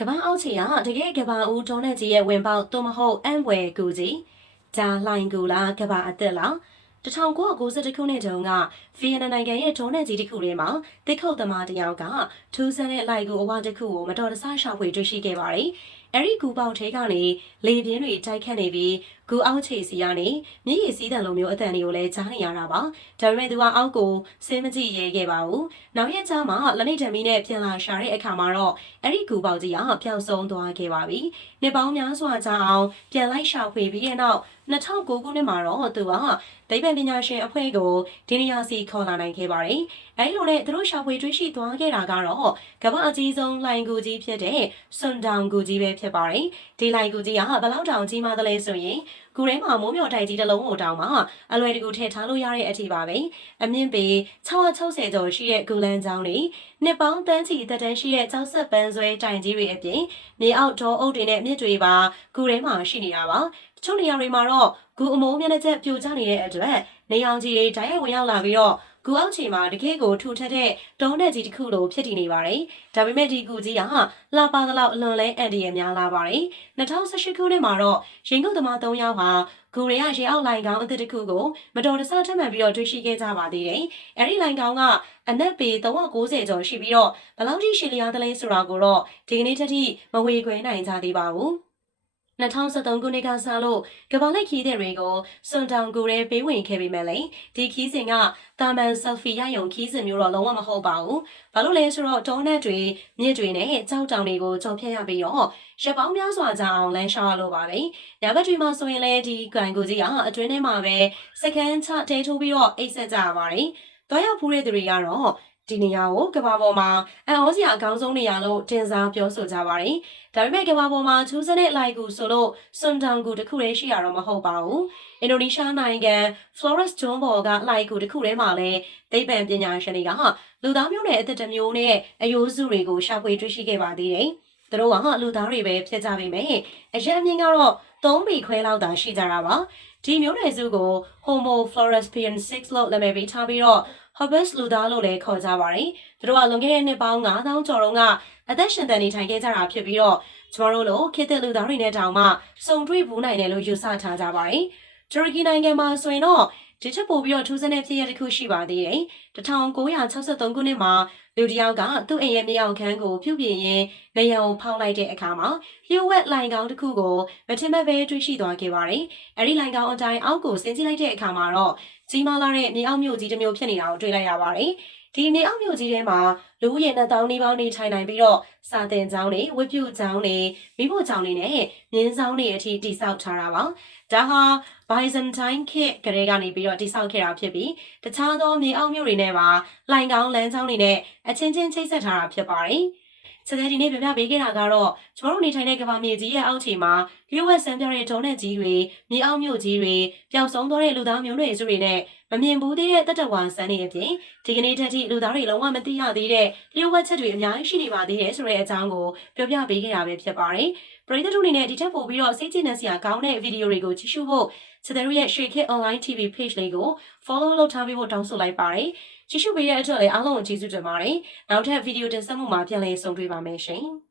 ကဘာအောက်ချီကတကယ်ကဘာဦးဒေါနဲ့ကြီးရဲ့ဝင်ပေါက်သို့မဟုတ်အံ့ဘွယ်ကူကြီးဂျာလှိုင်ကူလားကဘာအသက်လား1992ခုနှစ်တုန်းကဗီယက်နမ်နိုင်ငံရဲ့ဒေါနဲ့ကြီးတစ်ခုထဲမှာတစ်ခုတ်သမားတယောက်ကထူးဆန်းတဲ့လိုက်ကူအဝတစ်ခုကိုမတော်တဆရှာဖွေတွေ့ရှိခဲ့ပါတယ်။အဲဒီကူပေါက်ထဲကနေလေပြင်းတွေတိုက်ခတ်နေပြီးကူအောက်ခြေစီကနေမြည်ရည်စည်းတံလိုမျိုးအတန်တွေကိုလည်းကြားနေရတာပါ။ဒါပေမဲ့သူကအောက်ကိုဆင်းမကြည့်ရဲခဲ့ပါဘူး။နောက်ရက်ကျမှလက်နေဓမီနဲ့ပြန်လာရှာတဲ့အခါမှာတော့အဲဒီကူပေါက်ကြီးကပျောက်ဆုံးသွားခဲ့ပါပြီ။နှစ်ပေါင်းများစွာကြာအောင်ပြန်လိုက်ရှာဖွေပြီးတဲ့နောက်2009ခုနှစ်မှာတော့သူကဒိဗ္ဗံပညာရှင်အဖွဲ့ကိုဒီနေရာစီခေါ်လာနိုင်ခဲ့ပါတယ်။အဲဒီလိုနဲ့သူတို့ရှာဖွေတွေ့ရှိသွားခဲ့တာကတော့ကမ္ဘာအကြီးဆုံးလှိုင်ကူကြီးဖြစ်တဲ့စွန်တောင်ကူကြီးပဲဖြစ်ပါတယ်။ဒီလှိုင်ကူကြီးကဘယ်လောက်တောင်ကြီးမားသလဲဆိုရင်ကူထဲမှာမိုးမျှော်တိုက်ကြီးတစ်လုံးကိုတောင်မှအလွယ်တကူထည့်ထားလို့ရတဲ့အထိပါပဲ။အမြင့်ပေ660ကျော်ရှိတဲ့ကူလန်းကျောင်းတွေနှစ်ပေါင်းတန်းချီသက်တမ်းရှိတဲ့ကျောက်ဆက်ပန်းဆွဲတိုင်ကြီးတွေအပြင်မြေအောက်ဒေါအုပ်တွေနဲ့မြစ်တွေပါကူထဲမှာရှိနေတာပါ။တချို့နေရာတွေမှာတော့ဂူအမိုးမျက်နှာချက်ပြိုကျနေတဲ့အတွက်နေအောင်ကြီးတွေဓာတ်ရိုက်ဝင်ရောက်လာပြီးတော့ဂူအောက်ခြေမှာတကယ်ကိုထူထပ်တဲ့တုံးတဲ့ကြီးတစ်ခုလိုဖြစ်တည်နေပါတယ်။ဒါပေမဲ့ဒီဂူကြီးကလာပါသလောက်အလွန်လဲအန်ဒီရများလာပါတယ်။2018ခုနှစ်မှာတော့ရင်ကုတ်သမား3ယောက်ဟာဂူတွေကရေအောက်လိုင်ကောင်းအသစ်တစ်ခုကိုမတော်တဆထပ်မံပြီးတော့တွေ့ရှိခဲ့ကြပါသေးတယ်။အဲဒီလိုင်ကောင်းကအနက်ပေ390ကျော်ရှိပြီးတော့ဘယ်လောက်ထိရှည်လျားသလဲဆိုတာကိုတော့ဒီကနေ့ထက်ထိမဝေခွဲနိုင်ကြသေးပါဘူး။2013ခုနှစ်ကစလို့ကမ္ဘာလိပ်ခီးတဲ့တွေကိုစွန်တောင်ကူရဲပေးဝင်ခဲ့ပေမဲ့လေဒီခီးစဉ်ကတာမန်ဆယ်ဖီရယုံခီးစဉ်မျိုးတော့လုံးဝမဟုတ်ပါဘူး။ဘာလို့လဲဆိုတော့တောနက်တွေမြစ်တွေနဲ့ကြောက်တောင်တွေကိုကြော်ဖြတ်ရပြီးတော့ရက်ပေါင်းများစွာကြာအောင်လမ်းလျှောက်ရလို့ပါပဲ။ညဘက်တွေမှာဆိုရင်လေဒီကန်ကူကြီးကအတွင်းထဲမှာပဲစကန်ချတဲထိုးပြီးတော့အိတ်ဆက်ကြရပါတယ်။တော့ရောက်ဖူးတဲ့သူတွေကတော့ဒီနေရာကိုကဘာပေါ်မှာအန်အောစရာအကောင်းဆုံးနေရာလို့တင်စားပြောဆိုကြပါတယ်။ဒါပေမဲ့ကဘာပေါ်မှာချူးစတဲ့လိုက်ကူဆိုလို့စွန်တောင်ကူတစ်ခုတည်းရှိရတော့မဟုတ်ပါဘူး။အင်ဒိုနီးရှားနိုင်ငံ Flores ကျွန်းပေါ်ကလိုက်ကူတစ်ခုထဲမှာလည်းသိပ္ပံပညာရှင်တွေကလူသားမျိုးနဲ့အသက်တစ်မျိုးနဲ့အယိုးစုတွေကိုရှာဖွေတွေ့ရှိခဲ့ပါသေးတယ်။သူတို့ကလူသားတွေပဲဖြစ်ကြပေမဲ့အရက်အမြင့်ကတော့3ပေခွဲလောက်သာရှိကြတာပါ။ဒီမျိုးနွယ်စုကို Homo floresiensis လို့နာမည်ပေးထားပြီးတော့Hobbes လူသားလို့လည်းခေါ်ကြပါတယ်။သူတို့ကလွန်ခဲ့တဲ့နှစ်ပေါင်း9000ကျော်တုန်းကအသက်ရှင်သန်နေထိုင်ခဲ့ကြတာဖြစ်ပြီးတော့ကျမတို့လိုခေတ်သစ်လူသားတွေနဲ့တောင်မှစုံတွေ့ဘူးနိုင်တယ်လို့ယူဆထားကြပါတယ်။တူရကီနိုင်ငံမှာဆိုရင်တော့ဒီချက်ပို့ပြီးတော့ထူးဆန်းတဲ့ဖြစ်ရပ်တစ်ခုရှိပါသေးတယ်။1963ခုနှစ်မှာလူတစ်ယောက်ကသူ့အိမ်ရဲ့မြေအောက်ခန်းကိုပြုပြင်ရင်းနေရာကိုဖောက်လိုက်တဲ့အခါမှာလျှို့ဝှက်လိုင်ကောင်းတစ်ခုကိုမထင်မှတ်ပဲတွေ့ရှိသွားခဲ့ပါတယ်။အဲဒီလိုင်ကောင်းအတိုင်းအောက်ကိုဆင်းကြည့်လိုက်တဲ့အခါမှာတော့ကြီးမားလာတဲ့မြေအောက်မြို့ကြီးတစ်မျိုးဖြစ်နေတာကိုတွေ့လိုက်ရပါတယ်။ဒီမြေအောက်မြို့ကြီးထဲမှာလူဦးရေ2000နီးပါးနေထိုင်နိုင်ပြီးတော့စာသင်ကျောင်းတွေဝတ်ပြုကျောင်းတွေမိဖို့ကျောင်းတွေနဲ့မြင်းကျောင်းတွေအထိတည်ဆောက်ထားတာပါ။ဒါဟာ Byzantine ခေတ်ကလေးကနေပြီးတော့တည်ဆောက်ခဲ့တာဖြစ်ပြီးတခြားသောမြေအောက်မြို့တွေနဲ့ပါလိုင်ကောင်းလမ်းကျောင်းတွေနဲ့အချင်းချင်းချိတ်ဆက်ထားတာဖြစ်ပါတယ်။စတဲ့ဒီနေ့ပြပြပေးခဲ့တာကတော့ကျမတို့နေထိုင်တဲ့ကမ္ဘာမြေကြီးရဲ့အောက်ခြေမှာလျှို့ဝှက်ဆန်းပြတဲ့ဒုံးနဲ့ကြီးတွေမြေအောက်မြို့ကြီးတွေပျောက်ဆုံးသွားတဲ့လူသားမျိုးနွယ်စုတွေနဲ့မမြင်ဘူးသေးတဲ့တတဝါဆန်းနေအပြင်ဒီကနေ့တည်းထိလူသားတွေလုံးဝမသိရသေးတဲ့လျှို့ဝှက်ချက်တွေအများကြီးရှိနေပါသေးတယ်ဆိုတဲ့အကြောင်းကိုပြောပြပေးခဲ့တာပဲဖြစ်ပါတယ်။ပရိသတ်တို့အနေနဲ့ဒီထက်ပိုပြီးတော့စိတ်ကြည်နက်စရာကောင်းတဲ့ဗီဒီယိုတွေကိုကြည့်ရှုဖို့စတဲ့ရဲ့ Shake It Online TV page လေးကို follow လုပ်ထားပြီးဖို့တောင်းဆိုလိုက်ပါတယ်။ကြည့်ရှုပေးတဲ့အတွက်လည်းအားလုံးကိုကျေးဇူးတင်ပါတယ်။နောက်ထပ်ဗီဒီယိုတင်ဆက်မှုမှာပြန်လည်ဆုံတွေ့ပါမယ်ရှင်။